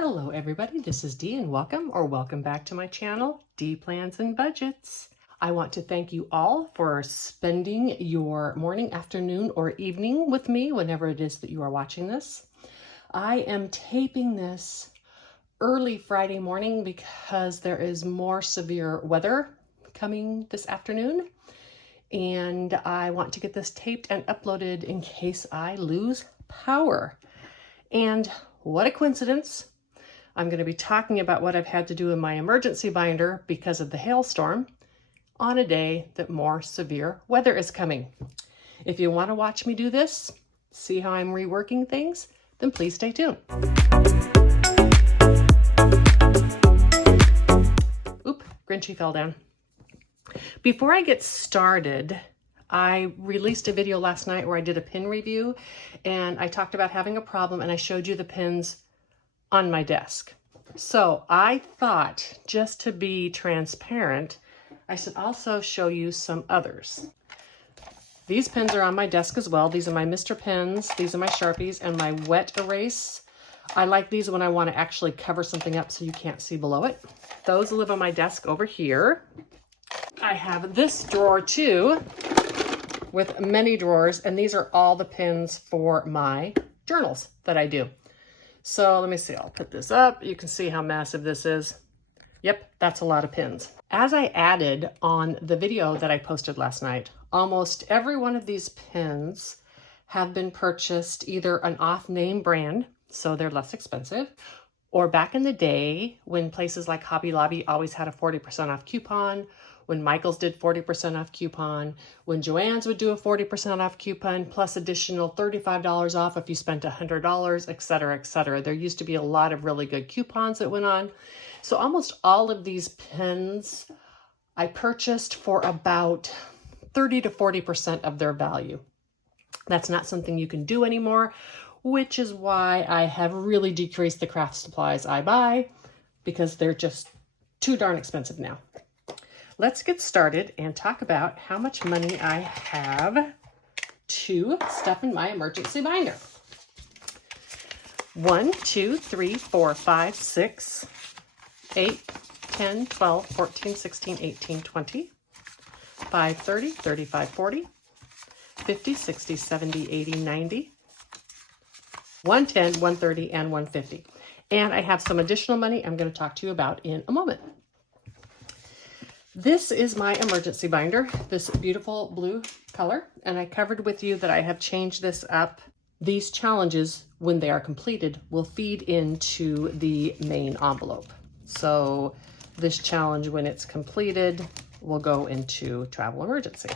Hello everybody, this is Dee and welcome back to my channel, Dee Plans and Budgets. I want to thank you all for spending your morning, afternoon, or evening with me whenever it is that you are watching this. I am taping this early Friday morning because there is more severe weather coming this afternoon, and I want to get this taped and uploaded in case I lose power. And what a coincidence. I'm going to be talking about what I've had to do in my emergency binder because of the hailstorm on a day that more severe weather is coming. If you want to watch me do this, see how I'm reworking things, then please stay tuned. Oop, Grinchy fell down. Before I get started, I released a video last night where I did a pin review and I talked about having a problem and I showed you the pins on my desk. So I thought, just to be transparent, I should also show you some others. These pins are on my desk as well. These are my Mr. Pins, these are my Sharpies, and my wet erase. I like these when I want to actually cover something up so you can't see below it. Those live on my desk over here. I have this drawer too, with many drawers, and these are all the pins for my journals that I do. So let me see, I'll put this up. You can see how massive this is. Yep, that's a lot of pins. As I added on the video that I posted last night, almost every one of these pins have been purchased either an off-name brand, so they're less expensive, or back in the day when places like Hobby Lobby always had a 40% off coupon, when Michael's did 40% off coupon, when Joann's would do a 40% off coupon, plus additional $35 off if you spent $100, et cetera, et cetera. There used to be a lot of really good coupons that went on. So almost all of these pins I purchased for about 30 to 40% of their value. That's not something you can do anymore, which is why I have really decreased the craft supplies I buy because they're just too darn expensive now. Let's get started and talk about how much money I have to stuff in my emergency binder. 1, 2, 3, 4, 5, 6, 8, 10, 12, 14, 16, 18, 20, 5, 30, 35, 40, 50, 60, 70, 80, 90, 110, 130, and 150. And I have some additional money I'm going to talk to you about in a moment. This is my emergency binder, this beautiful blue color, and I covered with you that I have changed this up. These challenges, when they are completed, will feed into the main envelope. So this challenge, when it's completed, will go into travel emergency.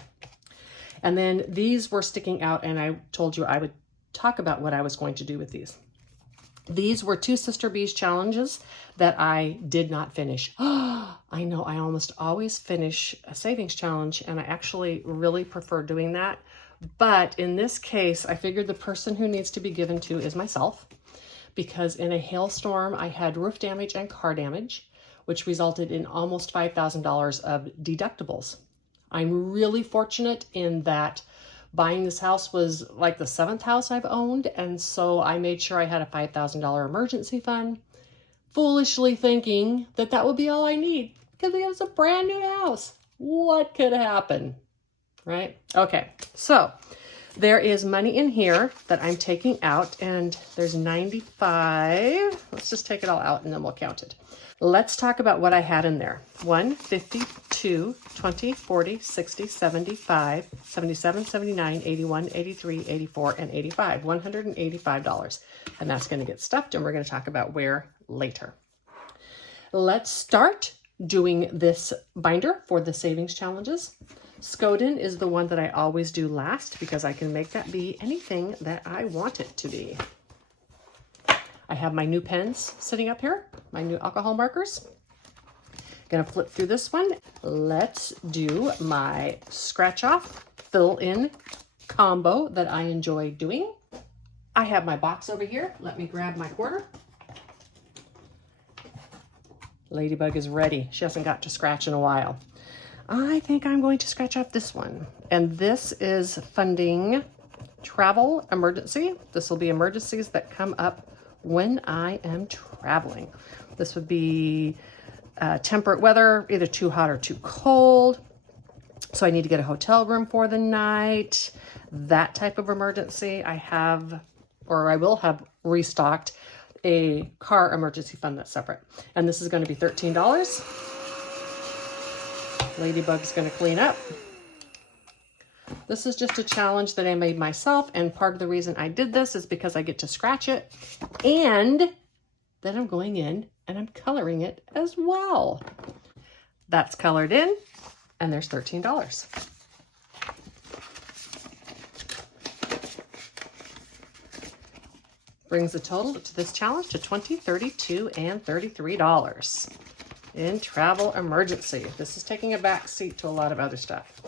And then these were sticking out, and I told you I would talk about what I was going to do with these. These were 2 Sister Bees challenges that I did not finish. I know I almost always finish a savings challenge, and I actually really prefer doing that. But in this case, I figured the person who needs to be given to is myself, because in a hailstorm, I had roof damage and car damage, which resulted in almost $5,000 of deductibles. I'm really fortunate in that buying this house was like the 7th house I've owned, and so I made sure I had a $5,000 emergency fund, foolishly thinking that that would be all I need because it was a brand new house. What could happen, right? Okay, so there is money in here that I'm taking out, and there's 95. Let's just take it all out and then we'll count it. Let's talk about what I had in there. 1, 50, 2, 20, 40, 60, 75, 77, 79, 81, 83, 84, and 85. $185. And that's going to get stuffed, and we're going to talk about where later. Let's start doing this binder for the savings challenges. Skoden is the one that I always do last because I can make that be anything that I want it to be. I have my new pens sitting up here, my new alcohol markers. Gonna flip through this one. Let's do my scratch off, fill in combo that I enjoy doing. I have my box over here. Let me grab my quarter. Ladybug is ready. She hasn't got to scratch in a while. I think I'm going to scratch off this one. And this is funding travel emergency. This will be emergencies that come up when I am traveling. This would be temperate weather, either too hot or too cold. So I need to get a hotel room for the night. That type of emergency. I have, or I will have restocked a car emergency fund that's separate. And this is going to be $13. Ladybug's going to clean up. This is just a challenge that I made myself, and part of the reason I did this is because I get to scratch it, and then I'm going in and I'm coloring it as well. That's colored in, and there's $13. Brings the total to this challenge to $20, $32, and $33 in travel emergency. This is taking a back seat to a lot of other stuff.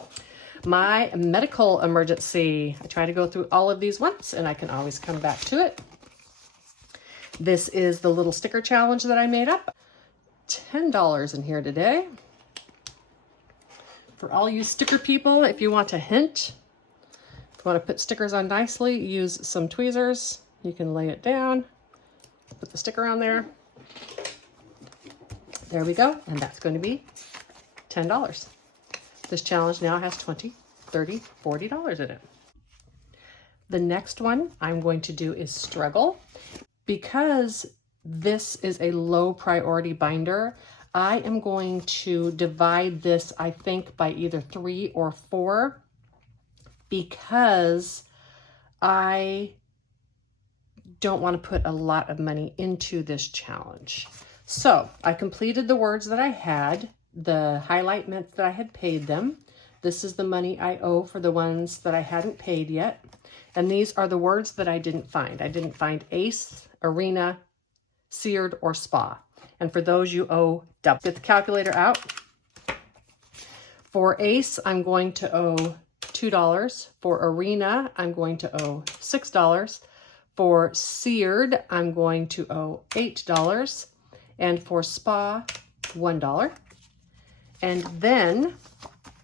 My medical emergency. I try to go through all of these once, and I can always come back to it. This is the little sticker challenge that I made up. $10 in here today. For all you sticker people, if you want a hint, if you want to put stickers on nicely, use some tweezers. You can lay it down, put the sticker on there. There we go, and that's going to be $10. This challenge now has $20, $30, $40 in it. The next one I'm going to do is struggle. Because this is a low priority binder, I am going to divide this, I think, by either 3 or 4, because I don't want to put a lot of money into this challenge. So I completed the words that I had. The highlight meant that I had paid them. This is the money I owe for the ones that I hadn't paid yet. And these are the words that I didn't find. I didn't find ace, arena, seared, or spa. And for those, you owe double. Get the calculator out. For ace, I'm going to owe $2. For arena, I'm going to owe $6. For seared, I'm going to owe $8. And for spa, $1. And then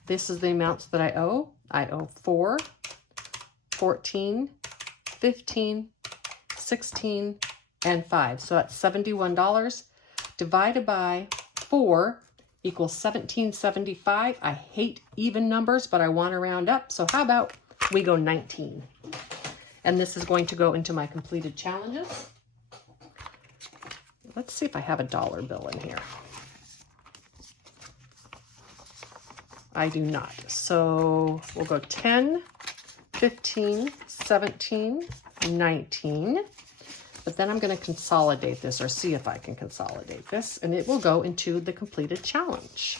this is the amounts that I owe. I owe 4, 14, 15, 16, and 5. So that's $71 divided by 4 equals $17.75. I hate even numbers, but I want to round up. So how about we go 19? And this is going to go into my completed challenges. Let's see if I have a dollar bill in here. I do not. So we'll go 10, 15, 17, 19. But then I'm going to consolidate this, or see if I can consolidate this, and it will go into the completed challenge.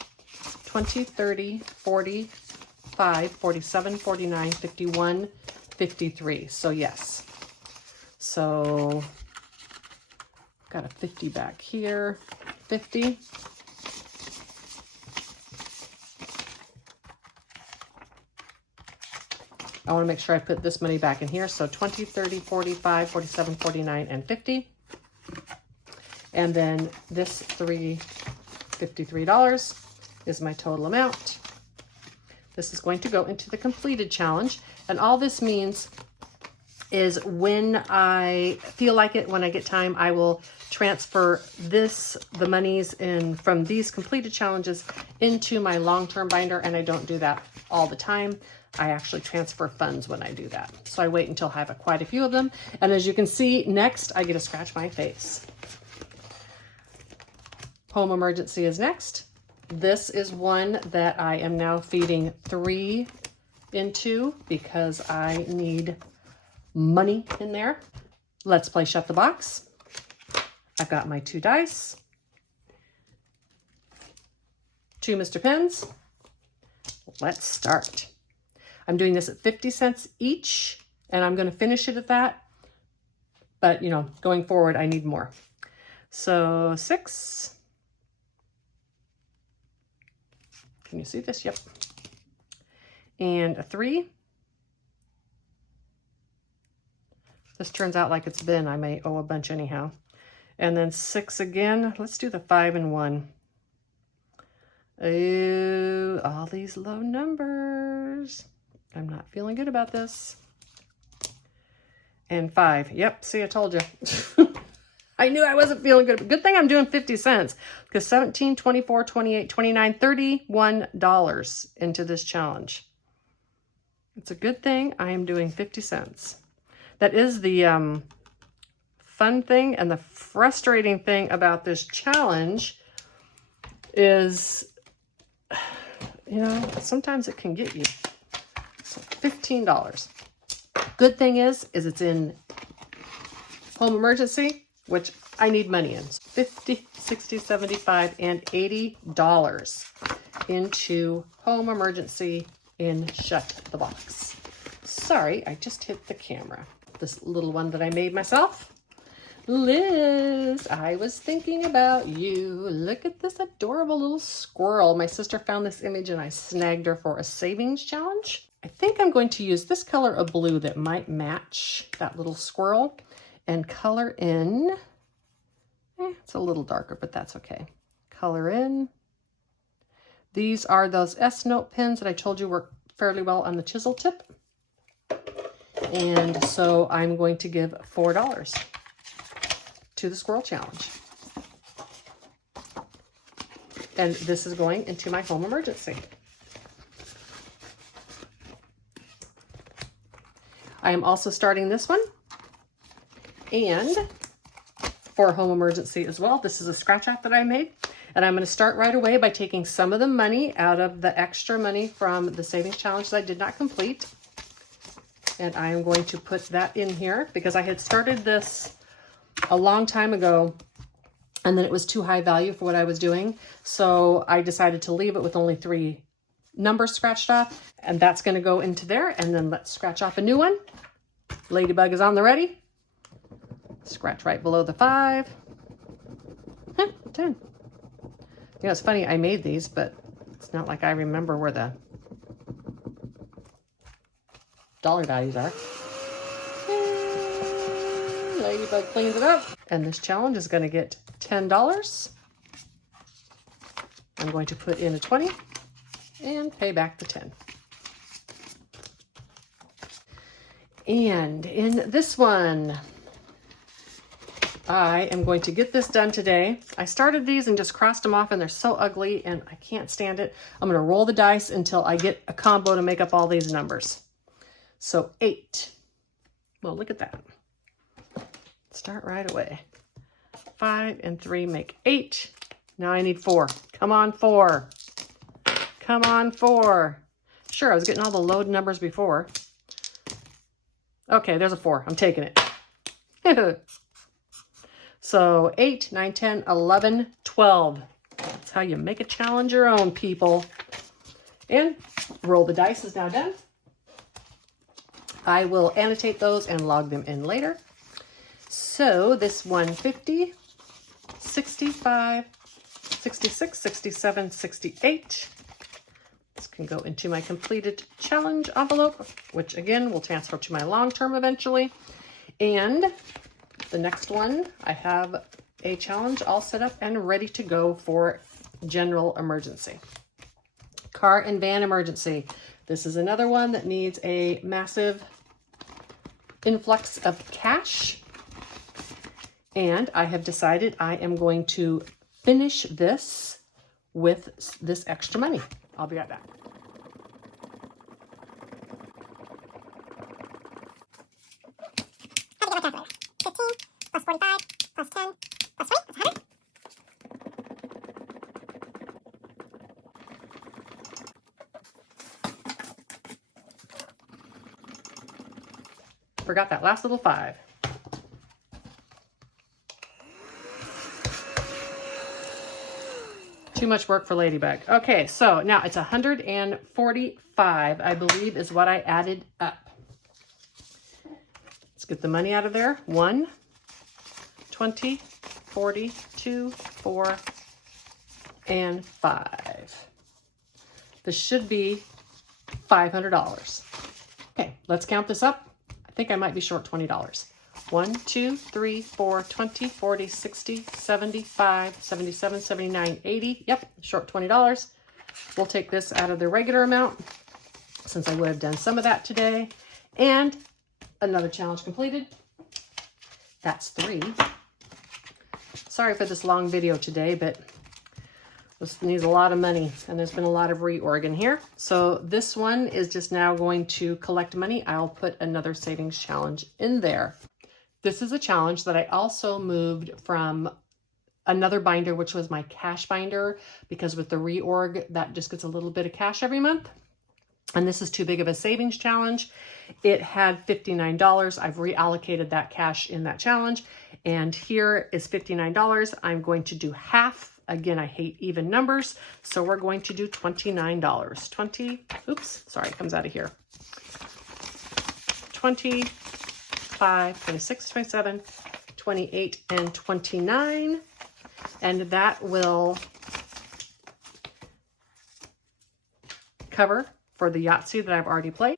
20, 30, 45, 47, 49, 51, 53. So yes. So got a 50 back here, 50. I want to make sure I put this money back in here. So 20, 30, 45, 47, 49, and 50. And then this $53 is my total amount. This is going to go into the completed challenge. And all this means is when I feel like it, when I get time, I will transfer the monies in from these completed challenges into my long-term binder. And I don't do that all the time. I actually transfer funds when I do that. So I wait until I have quite a few of them. And as you can see, next I get to scratch my face. Home emergency is next. This is one that I am now feeding 3 into because I need money in there. Let's play Shut the Box. I've got my 2 dice, 2 Mr. Pens. Let's start. I'm doing this at 50 cents each, and I'm going to finish it at that. But, you know, going forward, I need more. So 6. Can you see this? Yep. And a 3. This turns out like it's been. I may owe a bunch anyhow. And then 6 again. Let's do the 5 and 1. Oh, all these low numbers. I'm not feeling good about this. And 5. Yep, see, I told you. I knew I wasn't feeling good. But good thing I'm doing 50 cents because 17, 24, 28, 29, $31 into this challenge. It's a good thing I am doing 50 cents. That is the fun thing and the frustrating thing about this challenge is, you know, sometimes it can get you. So $15. Good thing is it's in home emergency, which I need money in. 50, 60, 75, and $80 into home emergency in Shut the Box. Sorry, I just hit the camera. This little one that I made myself. Liz, I was thinking about you. Look at this adorable little squirrel. My sister found this image and I snagged her for a savings challenge. I think I'm going to use this color of blue that might match that little squirrel and color in, it's a little darker, but that's okay. Color in. These are those S-note pens that I told you work fairly well on the chisel tip. And so I'm going to give $4 to the squirrel challenge. And this is going into my home emergency. I am also starting this one. And for home emergency as well, this is a scratch off that I made. And I'm going to start right away by taking some of the money out of the extra money from the savings challenge that I did not complete. And I am going to put that in here because I had started this a long time ago and then it was too high value for what I was doing. So I decided to leave it with only 3 numbers scratched off, and that's going to go into there. And then let's scratch off a new one. Ladybug is on the ready. Scratch right below the 5. 10. You know, it's funny, I made these, but it's not like I remember where the dollar values are. Ladybug cleans it up. And this challenge is going to get $10. I'm going to put in a 20 and pay back the 10. And in this one, I am going to get this done today. I started these and just crossed them off and they're so ugly and I can't stand it. I'm going to roll the dice until I get a combo to make up all these numbers. So 8. Well, look at that. Start right away. 5 and 3 make 8. Now I need 4. Come on, 4. Come on, 4. Sure, I was getting all the load numbers before. Okay, there's a 4. I'm taking it. So 8, 9, 10, 11, 12. That's how you make a challenge your own, people. And roll the dice is now done. I will annotate those and log them in later. So this 150, 65, 66, 67, 68. This can go into my completed challenge envelope, which again will transfer to my long-term eventually. And the next one, I have a challenge all set up and ready to go for general emergency. Car and van emergency. This is another one that needs a massive influx of cash. And I have decided I am going to finish this with this extra money. I'll be right back. How do you get my calculator? 15 plus 45 plus 10 plus 3, that's 100. Forgot that last little 5. Too much work for Ladybug. Okay, so now it's 145, I believe, is what I added up. Let's get the money out of there. 1, 20, 40, 2, 4, and 5. This should be $500. Okay, let's count this up. I think I might be short $20. 1, 2, 3, 4, 20, 40, 60, 75, 77, 79, 80. Yep, short $20. We'll take this out of the regular amount since I would have done some of that today. And another challenge completed. That's 3. Sorry for this long video today, but this needs a lot of money and there's been a lot of reorg in here. So this one is just now going to collect money. I'll put another savings challenge in there. This is a challenge that I also moved from another binder, which was my cash binder, because with the reorg, that just gets a little bit of cash every month. And this is too big of a savings challenge. It had $59. I've reallocated that cash in that challenge. And here is $59. I'm going to do half. Again, I hate even numbers. So we're going to do $29. Oops, sorry, it comes out of here. 25, 26, 27, 28, and 29. And that will cover for the Yahtzee that I've already played.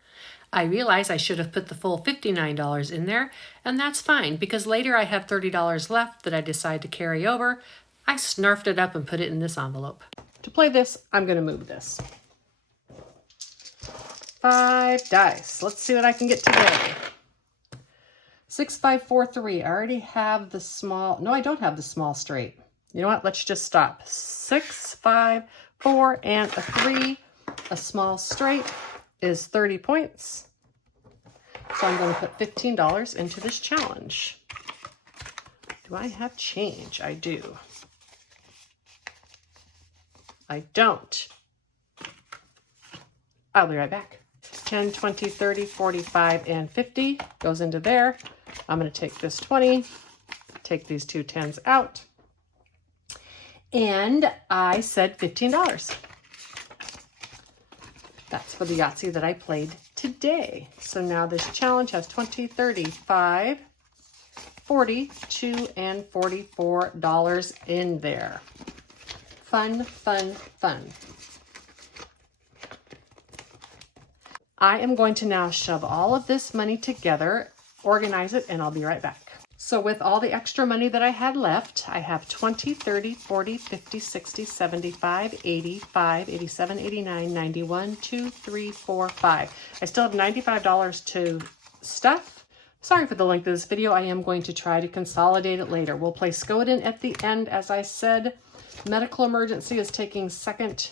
I realize I should have put the full $59 in there, and that's fine because later I have $30 left that I decide to carry over. I snarfed it up and put it in this envelope. To play this, I'm going to move this. 5 dice. Let's see what I can get today. 6, 5, 4, 3. I already have the small. No, I don't have the small straight. You know what? Let's just stop. 6, 5, 4, and a 3. A small straight is 30 points. So I'm going to put $15 into this challenge. Do I have change? I do. I don't. I'll be right back. 10, 20, 30, 45, and 50 goes into there. I'm going to take this 20, take these two 10s out. And I said $15. That's for the Yahtzee that I played today. So now this challenge has 20, 30, 5, 42, and $44 in there. Fun, fun, fun. I am going to now shove all of this money together, organize it, and I'll be right back. So with all the extra money that I had left, I have 20, 30, 40, 50, 60, 75, 85, 87, 89, 91, 2, 3, 4, 5. I still have $95 to stuff. Sorry for the length of this video. I am going to try to consolidate it later. We'll play Skoden at the end, as I said. Medical emergency is taking second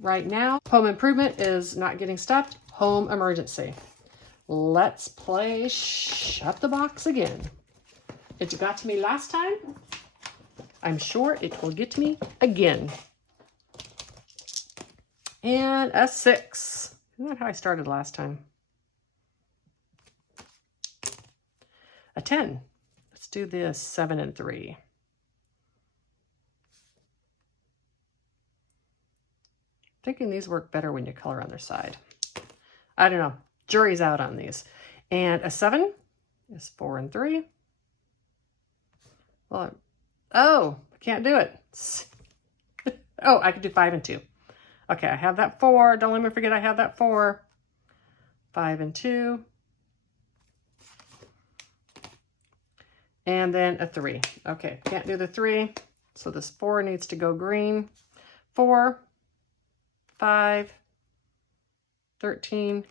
right now. Home improvement is not getting stuffed. Home emergency. Let's play Shut the Box again. It got to me last time. I'm sure it will get me again. And a 6. Isn't that how I started last time? A 10. Let's do this 7 and 3. Thinking these work better when you color on their side. I don't know. Jury's out on these. And a 7 is 4 and 3. Well, oh, I can't do it. Oh, I could do 5 and 2. Okay, I have that 4. Don't let me forget I have that 4. 5 and 2. And then a 3. Okay, can't do the 3. So this 4 needs to go green. 4, 5, 13,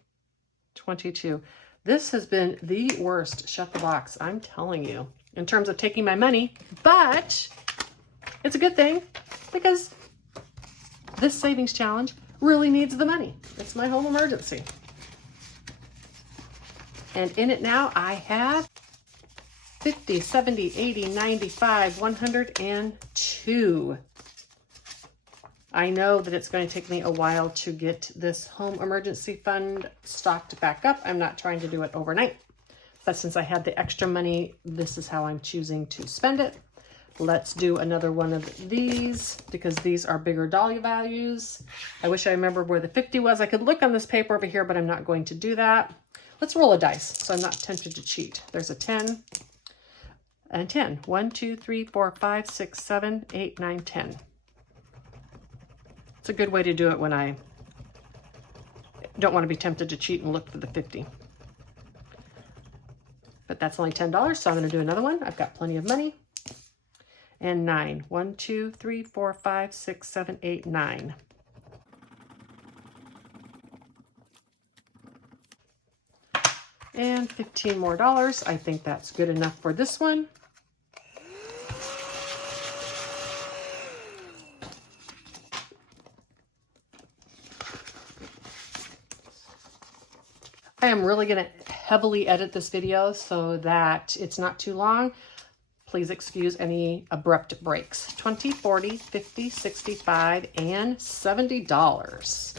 22. This has been the worst Shut the Box, I'm telling you, in terms of taking my money, but it's a good thing because this savings challenge really needs the money. It's my home emergency. And in it now, I have 50, 70, 80, 95, 102. I know that it's going to take me a while to get this home emergency fund stocked back up. I'm not trying to do it overnight, but since I had the extra money, this is how I'm choosing to spend it. Let's do another one of these because these are bigger dollar values. I wish I remembered where the 50 was. I could look on this paper over here, but I'm not going to do that. Let's roll a dice so I'm not tempted to cheat. There's a 10 and 10. 1, 2, 3, 4, 5, 6, 7, 8, 9, 10. It's a good way to do it when I don't want to be tempted to cheat and look for the 50. But that's only $10, so I'm going to do another one. I've got plenty of money. And 9. 1, 2, 3, 4, 5, 6, 7, 8, 9. And $15 more. I think that's good enough for this one. I am really going to heavily edit this video so that it's not too long. Please excuse any abrupt breaks. $20, $40, $50, $65, and $70.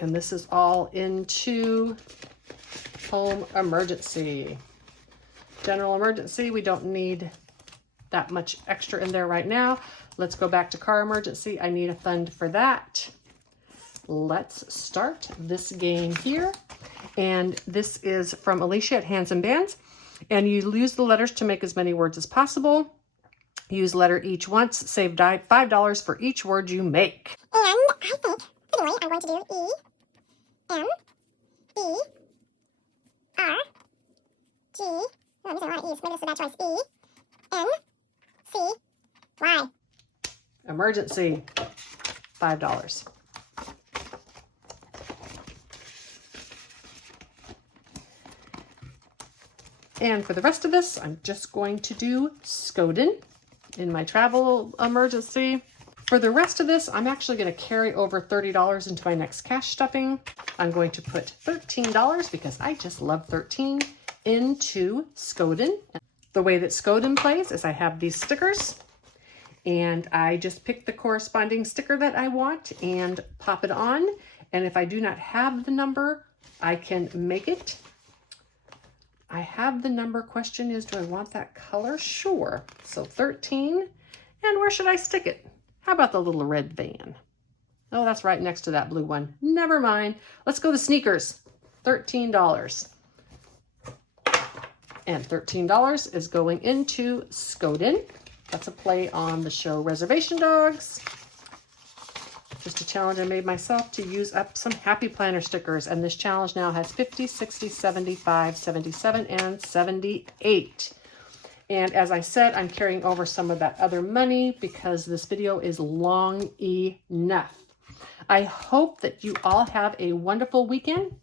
And this is all into home emergency. General emergency, we don't need that much extra in there right now. Let's go back to car emergency. I need a fund for that. Let's start this game here. And this is from Alicia at Hands and Bands. And you use the letters to make as many words as possible. Use letter each once. Save $5 for each word you make. And I think, anyway, I'm going to do E, M, E, R, G, oh, I'm using a lot of E's, maybe this is a bad choice, E, N, C, Y. Emergency, $5. And for the rest of this, I'm just going to do Skoden in my travel emergency. For the rest of this, I'm actually going to carry over $30 into my next cash stuffing. I'm going to put $13, because I just love 13, into Skoden. The way that Skoden plays is I have these stickers, and I just pick the corresponding sticker that I want and pop it on. And if I do not have the number, I can make it. I have the number. Question is, do I want that color? Sure. So 13. And where should I stick it? How about the little red van? Oh, that's right next to that blue one. Never mind. Let's go to sneakers. $13. And $13 is going into Skoden. That's a play on the show Reservation Dogs. Just a challenge I made myself to use up some Happy Planner stickers. And this challenge now has 50, 60, 75, 77, and 78. And as I said, I'm carrying over some of that other money because this video is long enough. I hope that you all have a wonderful weekend.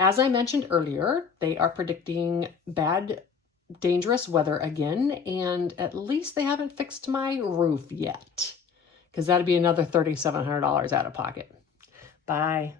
As I mentioned earlier, they are predicting bad, dangerous weather again. And at least they haven't fixed my roof yet, because that'd be another $3,700 out of pocket. Bye.